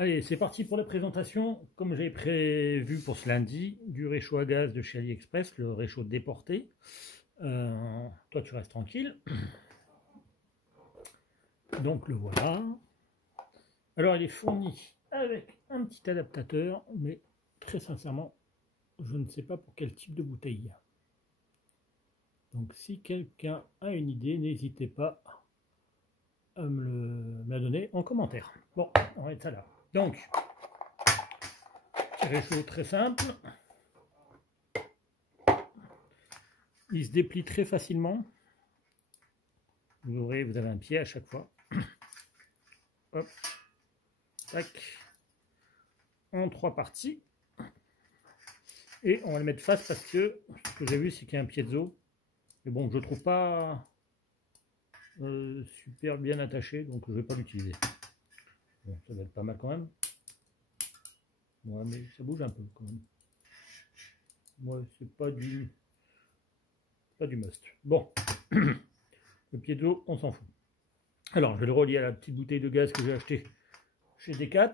Allez, c'est parti pour la présentation, comme j'avais prévu pour ce lundi, du réchaud à gaz de chez AliExpress, le réchaud déporté. Toi, tu restes tranquille. Donc, le voilà. Alors, il est fourni avec un petit adaptateur, mais très sincèrement, je ne sais pas pour quel type de bouteille. Donc, si quelqu'un a une idée, n'hésitez pas à me la donner en commentaire. Bon, on va être ça là. Donc, petit réchaud très simple. Il se déplie très facilement. Vous ouvrez, vous avez un pied à chaque fois. Hop, tac, en 3 parties. Et on va le mettre face parce que ce que j'ai vu, c'est qu'il y a un piezo. Mais bon, je ne trouve pas super bien attaché, donc je ne vais pas l'utiliser. Bon, ça va être pas mal quand même. Ouais, mais ça bouge un peu quand même. Ouais, c'est pas du must. Bon, le piezo, on s'en fout. Alors, je vais le relier à la petite bouteille de gaz que j'ai acheté chez Decat.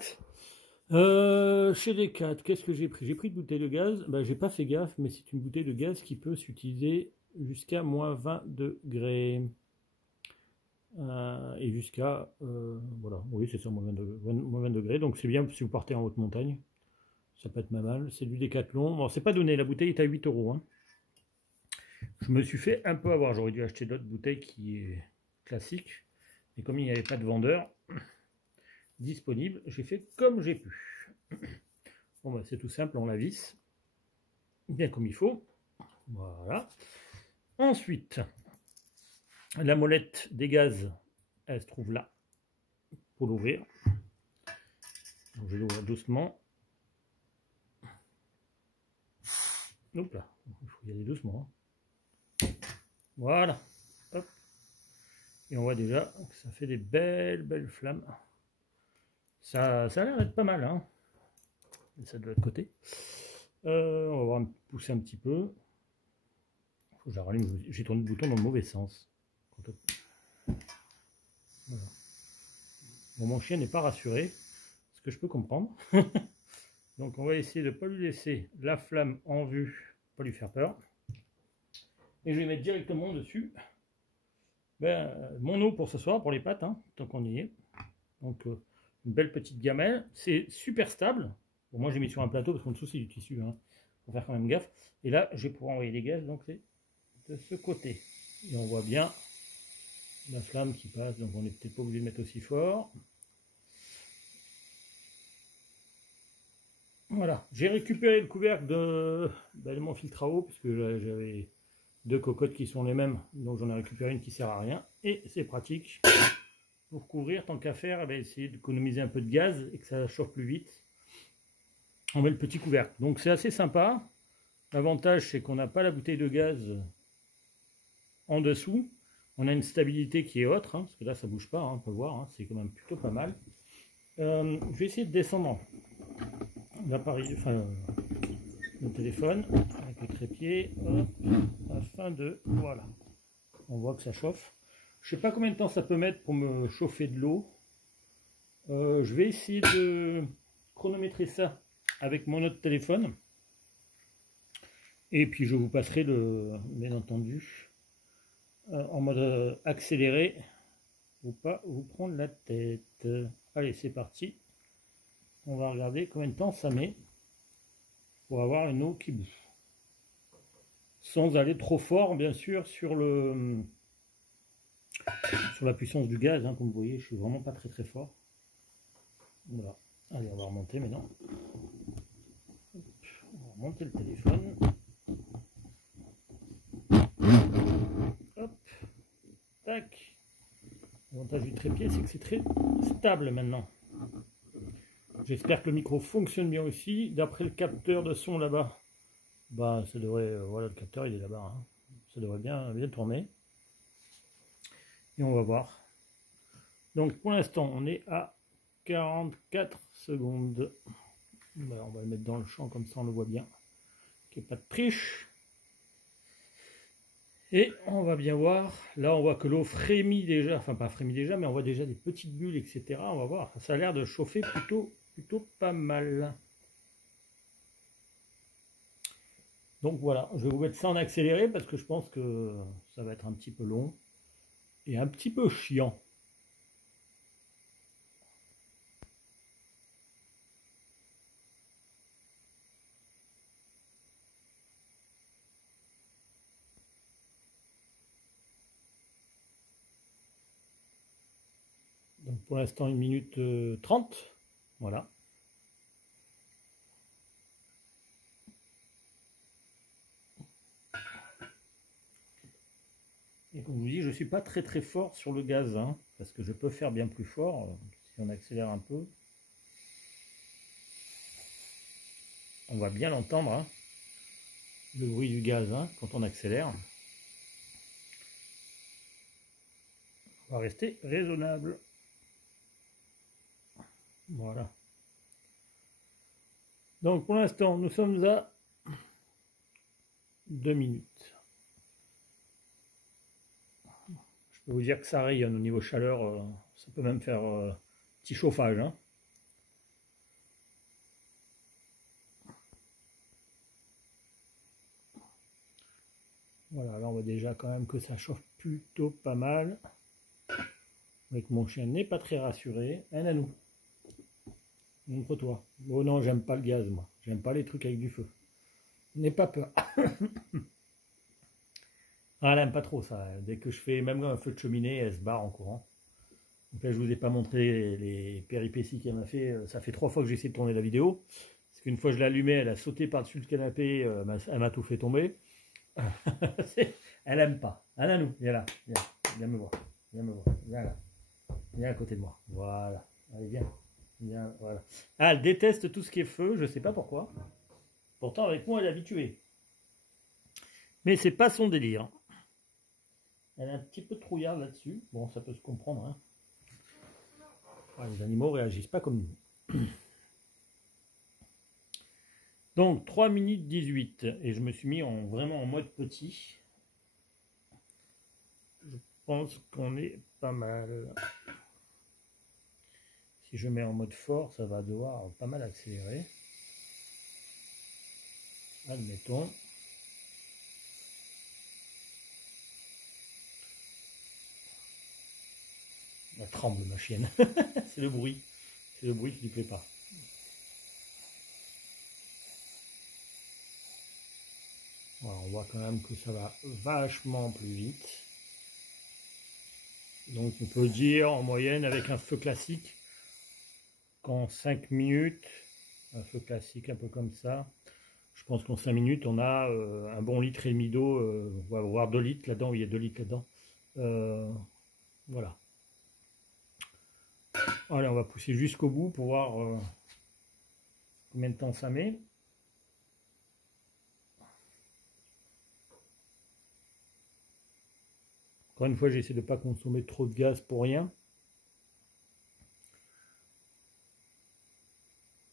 Chez Decat, qu'est-ce que j'ai pris? J'ai pris une bouteille de gaz. Ben, j'ai pas fait gaffe, mais c'est une bouteille de gaz qui peut s'utiliser jusqu'à moins 20 degrés. Et jusqu'à, voilà, oui, c'est ça, moins 20 degrés. Donc, c'est bien si vous partez en haute montagne. Ça peut être pas mal. C'est du Décathlon. Bon, c'est pas donné. La bouteille est à 8 €. Hein. Je me suis fait un peu avoir. J'aurais dû acheter d'autres bouteilles qui est classique. Et comme il n'y avait pas de vendeur disponible, j'ai fait comme j'ai pu. Bon, bah, c'est tout simple, on la visse bien comme il faut. Voilà. Ensuite, la molette des gaz, elle se trouve là pour l'ouvrir. Donc, je vais l'ouvrir doucement. Hop là, il faut y aller doucement. Voilà. Hop. Et on voit déjà que ça fait des belles flammes. Ça a l'air d'être pas mal, hein. Et ça de l'autre côté. On va voir pousser un petit peu. Faut que je la rallume. J'ai tourné le bouton dans le mauvais sens. Voilà. Bon, mon chien n'est pas rassuré, ce que je peux comprendre. Donc on va essayer de ne pas lui laisser la flamme en vue, pas lui faire peur. Et je vais mettre directement dessus mon eau pour ce soir, pour les pâtes, hein, tant qu'on y est. Donc une belle petite gamelle. C'est super stable. Bon, moi j'ai mis sur un plateau parce qu'en dessous c'est du tissu. Hein. Faut faire quand même gaffe. Et là je vais pouvoir envoyer les gaz, donc c'est de ce côté. Et on voit bien la flamme qui passe, donc on n'est peut-être pas obligé de mettre aussi fort. Voilà, j'ai récupéré le couvercle de mon filtre à eau, parce que j'avais 2 cocottes qui sont les mêmes, donc j'en ai récupéré une qui sert à rien, et c'est pratique. Pour couvrir, tant qu'à faire, essayer d'économiser un peu de gaz et que ça chauffe plus vite. On met le petit couvercle, donc c'est assez sympa. L'avantage c'est qu'on n'a pas la bouteille de gaz en dessous. On a une stabilité qui est autre, hein, parce que là ça bouge pas, hein, on peut voir, hein, c'est quand même plutôt pas mal. Je vais essayer de descendre l'appareil, enfin le téléphone avec le trépied, afin de, voilà, on voit que ça chauffe. Je sais pas combien de temps ça peut mettre pour me chauffer de l'eau. Je vais essayer de chronométrer ça avec mon autre téléphone, et puis je vous passerai bien entendu en mode accéléré pour pas vous prendre la tête. Allez, c'est parti. On va regarder combien de temps ça met pour avoir une eau qui bouge. Sans aller trop fort, bien sûr, sur la puissance du gaz. Hein, comme vous voyez, je suis vraiment pas très fort. Voilà. Allez, on va remonter maintenant. On va remonter le téléphone. Hop. Tac. L'avantage du trépied, c'est que c'est très stable maintenant. J'espère que le micro fonctionne bien aussi. D'après le capteur de son là-bas, bah ça devrait, voilà, le capteur il est là-bas. Hein. Ça devrait bien tourner. et on va voir. Donc pour l'instant on est à 44 secondes. Voilà, on va le mettre dans le champ comme ça on le voit bien, qu'il n'y ait pas de triche. Et on va bien voir, là on voit que l'eau frémit déjà, enfin pas frémit déjà, mais on voit déjà des petites bulles, etc. On va voir, ça a l'air de chauffer plutôt pas mal. Donc voilà, je vais vous mettre ça en accéléré parce que je pense que ça va être un petit peu long et un petit peu chiant. Donc pour l'instant 1 minute 30, voilà. Et comme je vous dis, je ne suis pas très fort sur le gaz, hein, parce que je peux faire bien plus fort si on accélère un peu. On va bien l'entendre, hein, le bruit du gaz hein, quand on accélère. On va rester raisonnable. Voilà. Donc pour l'instant, nous sommes à 2 minutes. Je peux vous dire que ça rayonne au niveau chaleur, ça peut même faire petit chauffage. Hein. Voilà, là on voit déjà quand même que ça chauffe plutôt pas mal. Avec mon chien n'est pas très rassuré. Un nanou. Montre-toi. Oh non, j'aime pas le gaz, moi. J'aime pas les trucs avec du feu. N'aie pas peur. Ah, elle aime pas trop ça. Dès que je fais même un feu de cheminée, elle se barre en courant. Donc là, je vous ai pas montré les péripéties qu'elle m'a fait. Ça fait 3 fois que j'ai essayé de tourner la vidéo. Parce qu'une fois je l'ai allumée, elle a sauté par-dessus le canapé, elle m'a tout fait tomber. Elle aime pas. Un nanou, viens là. Viens me voir. Viens me voir. Viens là. Viens à côté de moi. Voilà. Allez, viens. Viens, voilà. Ah, elle déteste tout ce qui est feu, je sais pas pourquoi. Pourtant, avec moi, elle est habituée. Mais c'est pas son délire. Elle est un petit peu trouillarde là-dessus. Bon, ça peut se comprendre. Hein. Ah, les animaux réagissent pas comme nous. Donc, 3 minutes 18. Et je me suis mis vraiment en mode petit. Je pense qu'on est pas mal. Si je mets en mode fort, ça va devoir pas mal accélérer. Admettons. Elle tremble, ma chienne. C'est le bruit. C'est le bruit qui lui plaît pas. Voilà, on voit quand même que ça va vachement plus vite. Donc on peut dire en moyenne avec un feu classique qu'en 5 minutes, un feu classique un peu comme ça, je pense qu'en 5 minutes on a un bon litre et demi d'eau, voire 2 litres là-dedans, il y a 2 litres là-dedans. Voilà. Allez, on va pousser jusqu'au bout pour voir combien de temps ça met. Encore une fois, j'essaie de ne pas consommer trop de gaz pour rien.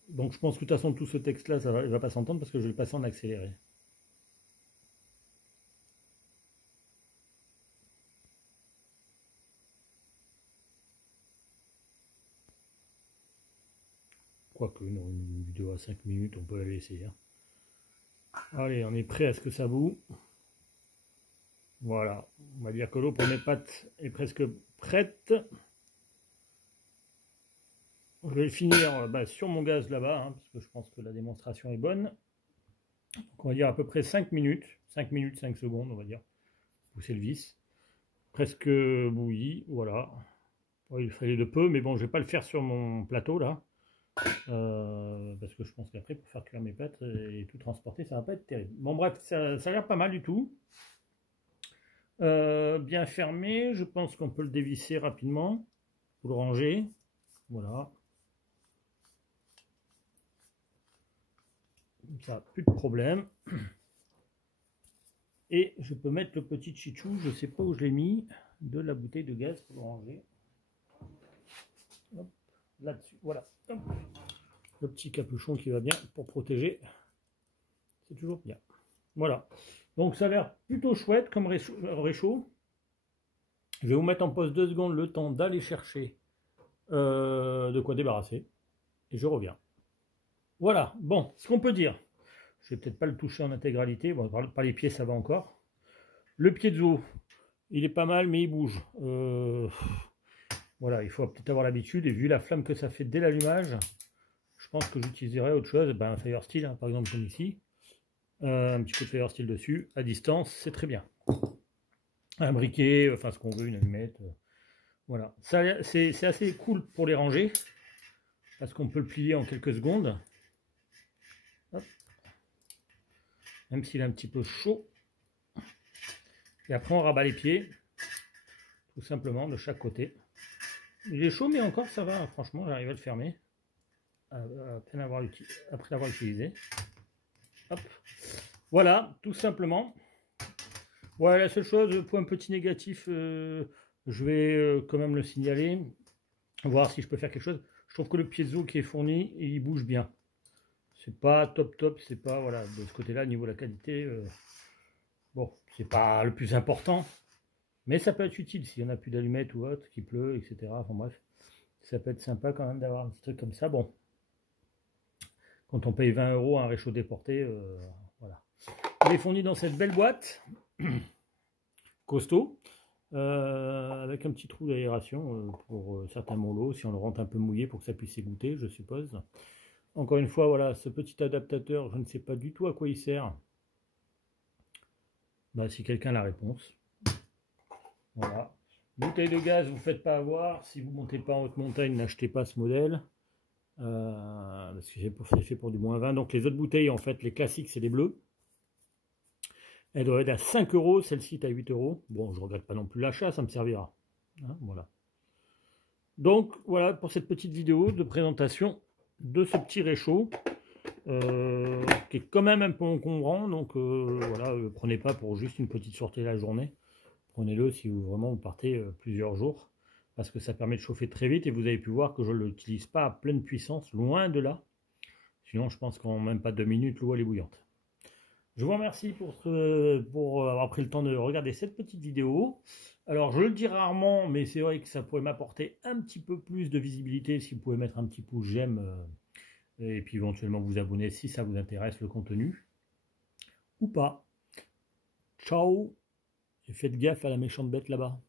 Donc je pense que de toute façon tout ce texte-là, il ne va pas s'entendre parce que je vais le passer en accéléré. Quoique, non, une vidéo à 5 minutes, on peut la laisser. Hein. Allez, on est prêt à ce que ça boue. Voilà, on va dire que l'eau pour mes pâtes est presque prête. Je vais finir sur mon gaz là-bas, hein, parce que je pense que la démonstration est bonne. Donc on va dire à peu près 5 minutes, 5 minutes, 5 secondes, on va dire. Pousser le vis. Presque bouilli, voilà. Il fallait de peu, mais bon, je vais pas le faire sur mon plateau là. Parce que je pense qu'après, pour faire cuire mes pâtes et tout transporter, ça va pas être terrible. Bon bref, ça a l'air pas mal du tout. Bien fermé, je pense qu'on peut le dévisser rapidement pour le ranger. Voilà. Ça, plus de problème. Et je peux mettre le petit chichou, je ne sais pas où je l'ai mis, de la bouteille de gaz pour le ranger. Là-dessus, voilà. Hop. Le petit capuchon qui va bien pour protéger. C'est toujours bien. Voilà. Donc ça a l'air plutôt chouette comme réchaud. Je vais vous mettre en pause 2 secondes le temps d'aller chercher de quoi débarrasser. Et je reviens. Voilà. Bon, ce qu'on peut dire. Je vais peut-être pas le toucher en intégralité. Bon, par les pieds, ça va encore. Le piezo, il est pas mal, mais il bouge. Voilà, il faut peut-être avoir l'habitude. Et vu la flamme que ça fait dès l'allumage, je pense que j'utiliserai autre chose. Ben, un Fire Steel, hein, par exemple, comme ici. Un petit peu de Fire Steel dessus. À distance, c'est très bien. Un briquet, enfin ce qu'on veut, une allumette. Voilà. C'est assez cool pour les ranger. Parce qu'on peut le plier en quelques secondes. Hop. Même s'il est un petit peu chaud. Et après on rabat les pieds. Tout simplement de chaque côté. Il est chaud mais encore ça va. Franchement j'arrive à le fermer. Après l'avoir utilisé. Hop. Voilà, tout simplement. Voilà, la seule chose, point petit négatif, je vais quand même le signaler. Voir si je peux faire quelque chose. Je trouve que le piezo qui est fourni, il bouge bien. C'est pas top, c'est pas, voilà, de ce côté-là, niveau de la qualité, bon, c'est pas le plus important, mais ça peut être utile s'il n'y en a plus d'allumettes ou autre, qu'il pleut, etc. Enfin bref, ça peut être sympa quand même d'avoir un petit truc comme ça. Bon, quand on paye 20 € un réchaud déporté, voilà. Il est fourni dans cette belle boîte, costaud, avec un petit trou d'aération pour certains molos, si on le rentre un peu mouillé pour que ça puisse égoutter, je suppose. Encore une fois, voilà, ce petit adaptateur, je ne sais pas du tout à quoi il sert. Bah, si quelqu'un a la réponse. Voilà. Bouteille de gaz, vous ne faites pas avoir. Si vous ne montez pas en haute montagne, n'achetez pas ce modèle. Parce que c'est fait pour du moins 20. Donc les autres bouteilles, en fait, les classiques, c'est les bleues. Elle doit être à 5 €, celle-ci est à 8 €. Bon, je ne regrette pas non plus l'achat, ça me servira. Hein, voilà. Donc, voilà pour cette petite vidéo de présentation de ce petit réchaud. Qui est quand même un peu encombrant, donc voilà, prenez pas pour juste une petite sortie la journée, prenez-le si vous vraiment vous partez plusieurs jours, parce que ça permet de chauffer très vite, et vous avez pu voir que je ne l'utilise pas à pleine puissance, loin de là, sinon je pense qu'en même pas 2 minutes l'eau elle est bouillante. Je vous remercie pour avoir pris le temps de regarder cette petite vidéo. Alors je le dis rarement, mais c'est vrai que ça pourrait m'apporter un petit peu plus de visibilité si vous pouvez mettre un petit pouce j'aime, et puis éventuellement vous abonner si ça vous intéresse le contenu, ou pas. Ciao, et faites gaffe à la méchante bête là-bas.